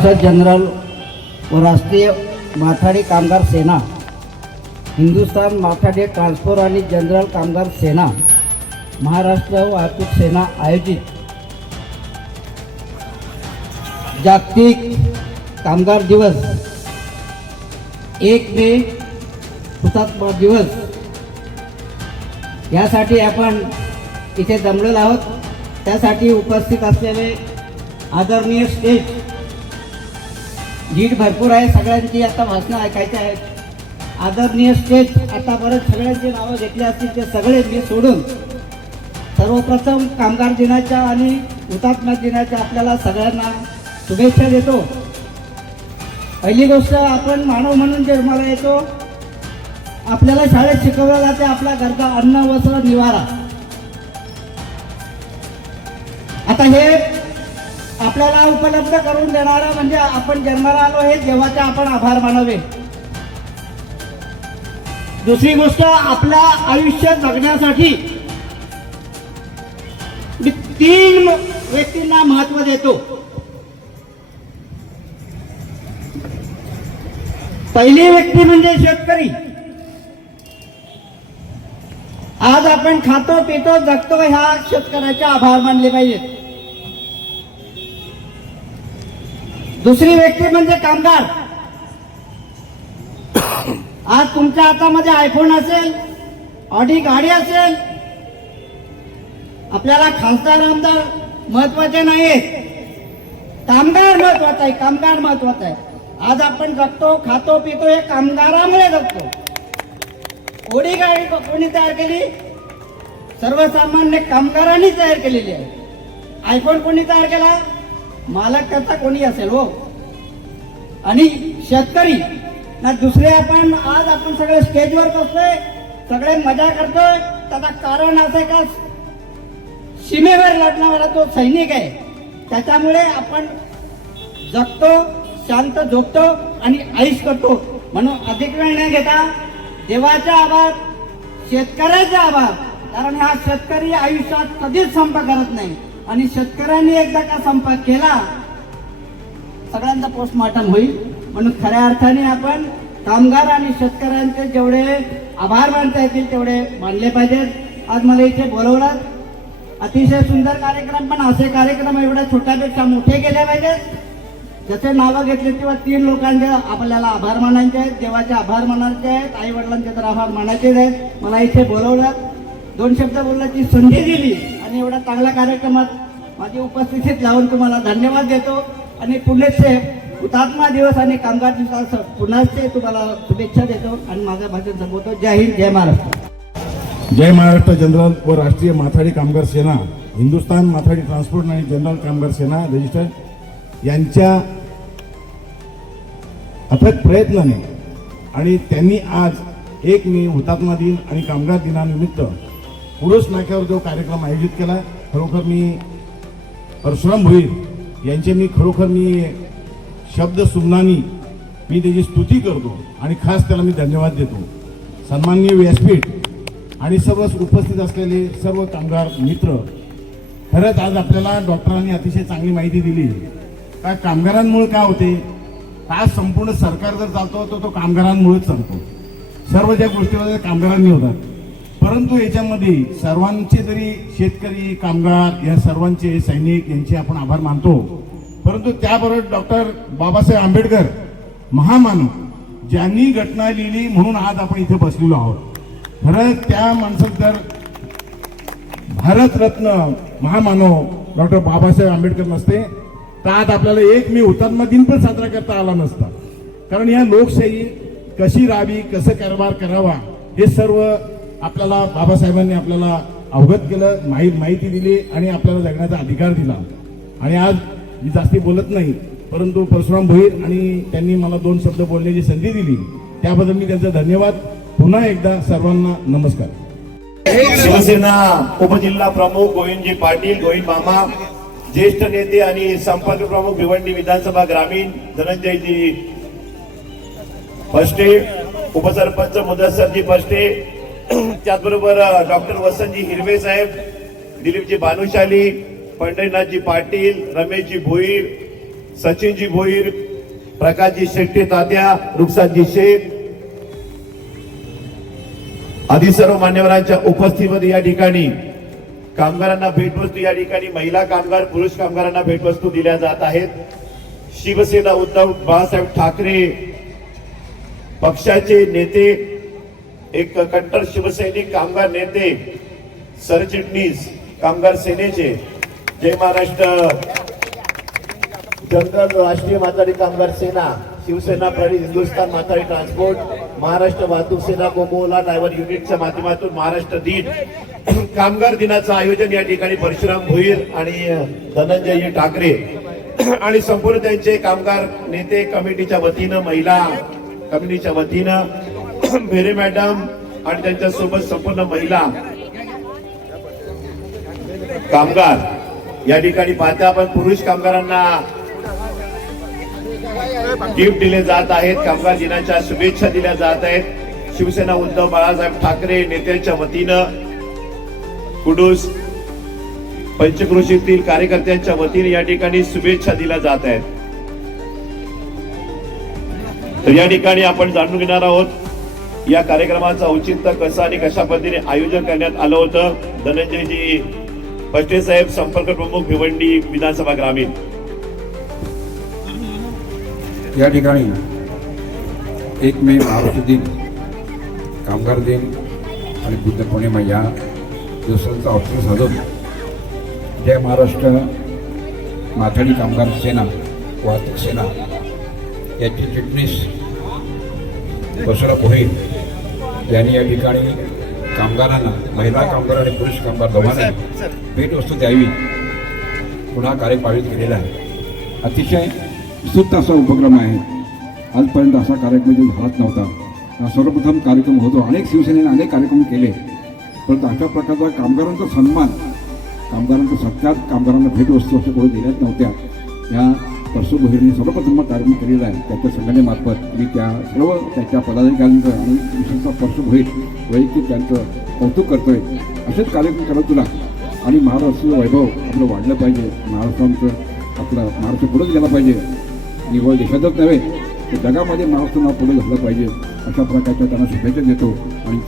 General व राष्ट्रीय माथाडी कामगार सेना, हिंदुस्थान माथाडी ट्रान्सपोर्ट आणि जनरल कामगार सेना, महाराष्ट्र वाहतूक सेना आयोजित जागतिक कामगार दिवस 1 मे हुतात्मा दिवस यासाठी आपण इथे जमलेलो आहोत। त्यासाठी उपस्थित असलेले आदरणीय स्टेज लीड भरपूर आहे, सगळ्यांची आता भाषणं ऐकायची आहेत। आदरणीय स्टेज आता परत सगळ्यांची नावं घेतली असतील ते सगळे मी सोडून सर्वप्रथम कामगार दिनाच्या आणि हुतात्मा दिनाच्या आपल्याला सगळ्यांना शुभेच्छा देतो। पहिली गोष्ट, आपण मानव म्हणून जन्माला येतो, आपल्याला शाळेत शिकवलं जाते आपल्या गरजा अन्न वस्त्र निवारा। आता हे आपल्याला उपलब्ध करून देणारा म्हणजे आपण जन्माला आलो हे देवाचे आपण आभार मानावे। दुसरी गोष्ट, आपल्या आयुष्य जगण्यासाठी मी 3 व्यक्तींना महत्त्व देतो। पहिली व्यक्ती म्हणजे शेतकरी। आज आपण खातो पितो जगतो ह्या शेतकऱ्याचे आभार मानले पाहिजेत। दुसरी व्यक्ती म्हणजे कामगार। आज तुमच्या हातामध्ये आयफोन असेल, ऑडी गाडी असेल, आपल्याला खासदार आमदार महत्वाचे नाहीत, कामगार महत्वाचा आहे, कामगार महत्वाचा आहे। आज आपण जगतो खातो पितो हे कामगारामुळे जगतो। ऑडी गाडी कोणी तयार केली? सर्वसामान्य कामगारांनी तयार केलेली आहे। आयफोन कोणी तयार केला? मालक त्याचा कोणी असेल हो। आणि शेतकरी ना दुसरे आपण आज आपण सगळे स्टेजवर बसतोय, सगळे मजा करतोय, त्याचं कारण असं का सीमेवर लढणारा तो सैनिक आहे, त्याच्यामुळे आपण जगतो, शांत झोपतो आणि आयुष करतो। म्हणून अधिक वेळ न घेता देवाचा आभार, शेतकऱ्याचा आभार, कारण हा शेतकरी आयुष्यात कधीच संप करत नाही आणि शेतकऱ्यांनी एकदा का संप केला सगळ्यांचा पोस्टमॉर्टम होईल। म्हणून खऱ्या अर्थाने आपण कामगार आणि शेतकऱ्यांचे जेवढे आभार मानता येतील तेवढे मानले पाहिजेत। आज मला इथे बोलवलं, अतिशय सुंदर कार्यक्रम, पण असे कार्यक्रम एवढ्या छोट्यापेक्षा मोठे केले पाहिजेत। जसे नावं घेतले तेव्हा 3 लोकांचे आपल्याला आभार मानायचे आहेत, देवाचे आभार मानायचे आहेत, आई वडिलांचे तर आभार मानायचे आहेत। मला इथे बोलवलं, 2 शब्द बोलण्याची संधी दिली आणि एवढा चांगल्या कार्यक्रमात माझी उपस्थितीत लावून तुम्हाला धन्यवाद देतो आणि पुण्याचे हुतात्मा दिवस आणि कामगार दिवसाचा पुन्हाचे तुम्हाला शुभेच्छा देतो आणि माझं भाषण संपवतो। जय हिंद, जय महाराष्ट्र। जय महाराष्ट्र जनरल व राष्ट्रीय माथाडी कामगार सेना, हिंदुस्थान माथाडी ट्रान्सपोर्ट आणि जनरल कामगार सेना रजिस्टर्ड यांच्या अथक प्रयत्नाने आणि त्यांनी आज 1 मे हुतात्मा दिन आणि कामगार दिनानिमित्त पुरुष नाक्यावर जो कार्यक्रम आयोजित केला, खरोखर मी परशुराम भोईर यांचे मी शब्द सुमनानी मी त्याची स्तुती करतो आणि खास त्याला मी धन्यवाद देतो। सन्माननीय व्यासपीठ आणि सर्व उपस्थित असलेले सर्व कामगार मित्र, खरंच आज आपल्याला डॉक्टरांनी अतिशय चांगली माहिती दिली का कामगारांमुळे काय होते, का संपूर्ण सरकार जर चालतो तर तो कामगारांमुळेच चालतो। सर्व ज्या गोष्टी होत्या कामगारांनी होतात, परंतु याच्यामध्ये सर्वांचे जरी शेतकरी कामगार या सर्वांचे सैनिक यांचे आपण आभार मानतो, परंतु त्याबरोबर डॉक्टर बाबासाहेब आंबेडकर महामानव ज्यांनी घटना लिहिली म्हणून आज आपण इथे बसलेलो आहोत। खरं त्या माणसात जर भारतरत्न महामानव डॉक्टर बाबासाहेब आंबेडकर नसते तर आज आपल्याला 1 मे हुतात्मा दिन पण साजरा करता आला नसता। कारण या लोकशाही कशी राहावी, कसं कारभार करावा हे सर्व आपल्याला बाबासाहेबांनी आपल्याला अवगत केलं, माहिती दिली आणि आपल्याला जगण्याचा अधिकार दिला। आणि आज मी जास्ती बोलत नाही, परंतु परशुराम भोईर आणि त्यांनी मला 2 शब्द बोलण्याची संधी दिली, त्याबद्दल मी त्यांचा धन्यवाद। पुन्हा एकदा सर्वांना नमस्कार। शिवसेना उपजिल्हा प्रमुख गोविंदजी पाटील, गोविंद मामा, ज्येष्ठ नेते आणि संपर्क प्रमुख भिवंडी विधानसभा ग्रामीण धनंजयजी फस्टे, उपसरपंच मुदस्सरजी फस्टे, त्याचबरोबर डॉक्टर वसंतजी हिरवे साहेब, दिलीपजी भानुशाली, पंढरीनाथजी पाटील, रमेशजी भोईर, सचिनजी भोईर, प्रकाशजी शेट्टी तात्या, रुखसातजी शेख आदी सर्व मान्यवरांच्या उपस्थितीमध्ये या ठिकाणी कामगारांना भेटवस्तू या ठिकाणी महिला कामगार पुरुष कामगारांना भेटवस्तू दिल्या जात आहेत. शिवसेना उद्धव बाळासाहेब ठाकरे पक्षाचे नेते, एक कट्टर शिवसैनिक कामगार नेते, सरचिटणीस कामगार सेनेचे, जय महाराष्ट्र जनरल राष्ट्रीय माथाडी कामगार सेना, शिवसेना प्रणित हिंदुस्थान माथाडी ट्रान्सपोर्ट, महाराष्ट्र वाहतूक सेना कोकोला ड्रायव्हर युनिटच्या माध्यमातून महाराष्ट्र दिन कामगार दिनाचं आयोजन या ठिकाणी परशुराम भोईर आणि धनंजय ठाकरे आणि संपूर्ण त्यांचे कामगार नेते कमिटीच्या वतीनं, महिला कमिटीच्या वतीनं भेरे मॅडम आणि त्यांच्या सोबत संपूर्ण महिला कामगार या ठिकाणी पाहता आपण पुरुष कामगारांना गिफ्ट दिले जात आहेत. कामगार दिनाच्या शुभेच्छा दिल्या जात आहेत. शिवसेना उद्धव बाळासाहेब ठाकरे नेत्यांच्या वतीनं, कुडूस पंचक्रोशीतील कार्यकर्त्यांच्या वतीने या ठिकाणी शुभेच्छा दिल्या जात आहेत. तर या ठिकाणी आपण जाणून घेणार आहोत या कार्यक्रमाचं औचित्य कसं आणि कशा पद्धतीने आयोजन करण्यात आलं होतं. धनंजयजी पष्टे साहेब, संपर्क प्रमुख भिवंडी विधानसभा ग्रामीण. या ठिकाणी 1 मे महाराष्ट्र दिन, कामगार दिन आणि बुद्ध पौर्णिमा या दिवसांचा अवसर साधून जय महाराष्ट्र माथाडी कामगार सेना, वाहतूक सेना याचे चिटणीस परशुराम भोईर यांनी या ठिकाणी कामगारांना, महिला कामगार आणि पुरुष कामगार दोघांना भेटवस्तू द्यावी पुन्हा कार्यपालित केलेला आहे. अतिशय उत्सुक असा उपक्रम आहे. आजपर्यंत असा कार्यक्रम झालाच नव्हता. हा सर्वप्रथम कार्यक्रम होतो. अनेक शिवसेनेने अनेक कार्यक्रम केले, परंतु अशा प्रकारचा कामगारांचा सन्मान, कामगारांचा सत्कार, कामगारांना भेटवस्तू अशा कोणी दिल्याच नव्हत्या. या परशु भोईरने सर्वप्रथम कार्यक्रम केलेला आहे. त्याच्या संघटनेमार्फत मी त्या सर्व त्याच्या पदाधिकाऱ्यांचं आणि विशेषतः परशु भोईर वैयक्तिक त्यांचं कौतुक करतोय. असेच कार्यक्रम करत तुला आणि महाराष्ट्र वैभव आपलं वाढलं पाहिजे. महाराष्ट्र पुढेच गेला पाहिजे. निवड देशातच नव्हे तर जगामध्ये महाराष्ट्र नाव पुढे झालं पाहिजे. अशा प्रकारच्या त्यांना शुभेच्छा देतो आणि